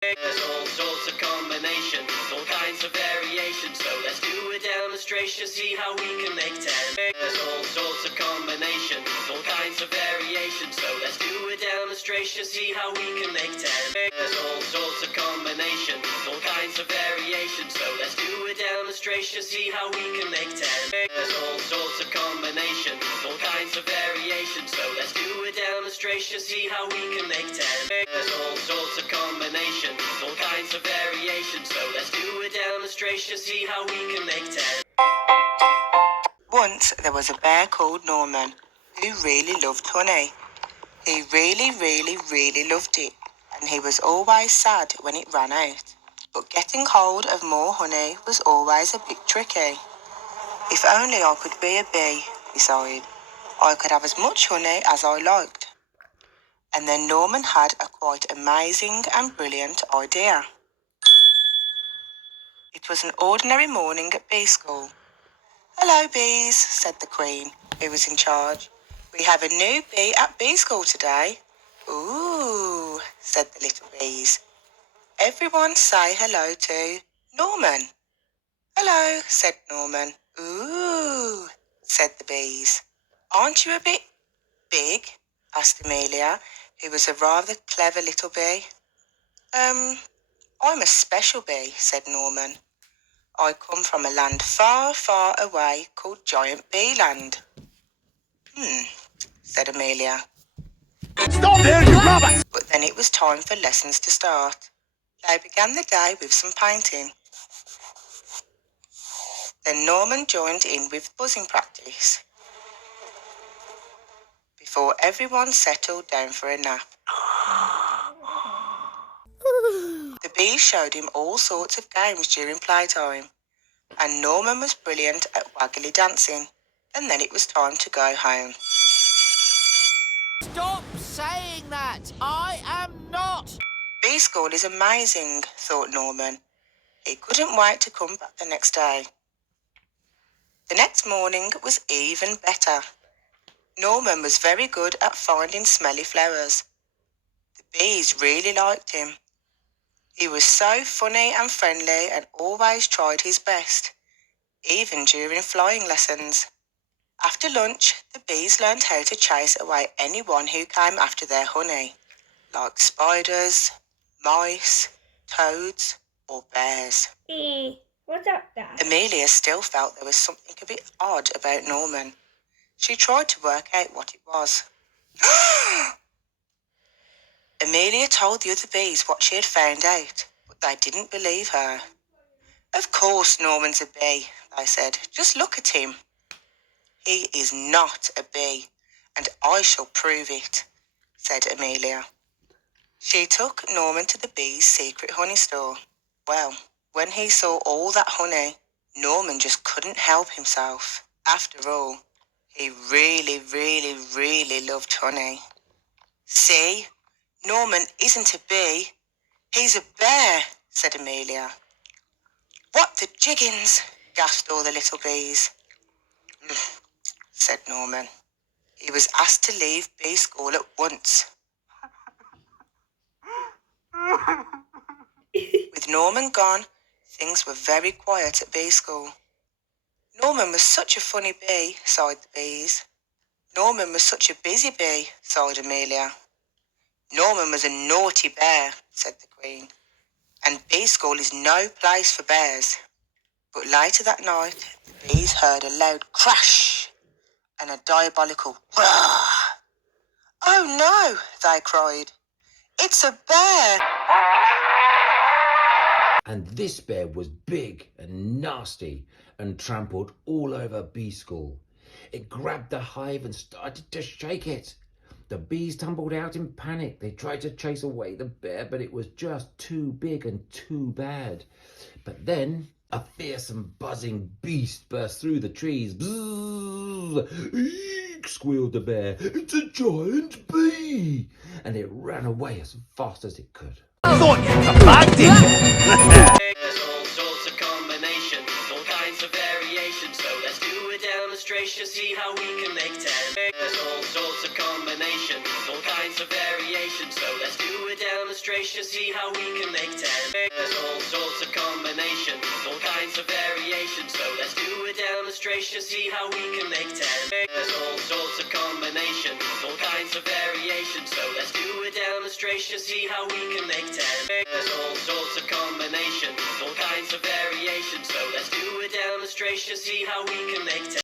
There's all sorts of combinations, all kinds of variations. So let's do a demonstration, see how we can make 10. There's all sorts of combinations, all kinds of variations. So let's do a demonstration, see how we can make 10. There's all sorts of combinations, all kinds of variations. So let's do a demonstration, see how we can make 10. There's all sorts of combinations, all kinds of variations. So let's do a demonstration, see how we can make 10. There's all sorts of combinations, all kinds of variations. So let's do a demonstration, see how we can make 10. Once there was a bear called Norman who really loved honey. He really loved it, and he was always sad when it ran out. But getting hold of more honey was always a bit tricky. If only I could be a bee, he sighed. I could have as much honey as I liked. And then Norman had a quite amazing and brilliant idea. It was an ordinary morning at bee school. "Hello, bees," said the queen, who was in charge. "We have a new bee at bee school today." "Ooh," said the little bees. "Everyone say hello to Norman." "Hello," said Norman. "Ooh," said the bees. "Aren't you a bit big?" asked Amelia, who was a rather clever little bee. I'm a special bee," said Norman. "I come from a land far, far away called Giant Bee Land." Said Amelia. Stop there, you rabbit! But then it was time for lessons to start. They began the day with some painting. Then Norman joined in with buzzing practice before everyone settled down for a nap. The bees showed him all sorts of games during playtime, and Norman was brilliant at waggly dancing, and then it was time to go home. Stop saying that! I am not! Bee school is amazing, thought Norman. He couldn't wait to come back the next day. The next morning was even better. Norman was very good at finding smelly flowers. The bees really liked him. He was so funny and friendly and always tried his best, even during flying lessons. After lunch, the bees learned how to chase away anyone who came after their honey, like spiders, mice, toads, or bears. What's up, Dad? Amelia still felt there was something a bit odd about Norman. She tried to work out what it was. Amelia told the other bees what she had found out, but they didn't believe her. "Of course Norman's a bee," they said. "Just look at him." "He is not a bee, and I shall prove it," said Amelia. She took Norman to the bees' secret honey store. Well, when he saw all that honey, Norman just couldn't help himself. After all, he really loved honey. "See, Norman isn't a bee, he's a bear," said Amelia. "What the jiggins?" gasped all the little bees. Said Norman. He was asked to leave bee school at once. With Norman gone, things were very quiet at bee school. "Norman was such a funny bee," sighed the bees. "Norman was such a busy bee," sighed Amelia. "Norman was a naughty bear," said the Queen. "And bee school is no place for bears." But later that night, the bees heard a loud crash and a diabolical roar. "Oh no," they cried. "It's a bear!" And this bear was big and nasty and trampled all over bee school. It grabbed the hive and started to shake it. The bees tumbled out in panic. They tried to chase away the bear, but it was just too big and too bad. But then a fearsome buzzing beast burst through the trees. "Bzzz! Eek!" squealed the bear. "It's a giant bee!" And it ran away as fast as it could. I thought you were a bag, didn't you? There's all sorts of combinations, all kinds of variations. So let's do a demonstration, see how we can make 10. There's all sorts of combinations, all kinds of variations. So let's do a demonstration. demonstration, see how we can make 10. There's all sorts of combinations, all kinds of variations, so let's do a demonstration, see how we can make 10. There's all sorts of combinations, all kinds of variations, so let's do a demonstration, see how we can make 10. There's all sorts of combinations, all kinds of variations, so let's do a demonstration, see how we can make 10.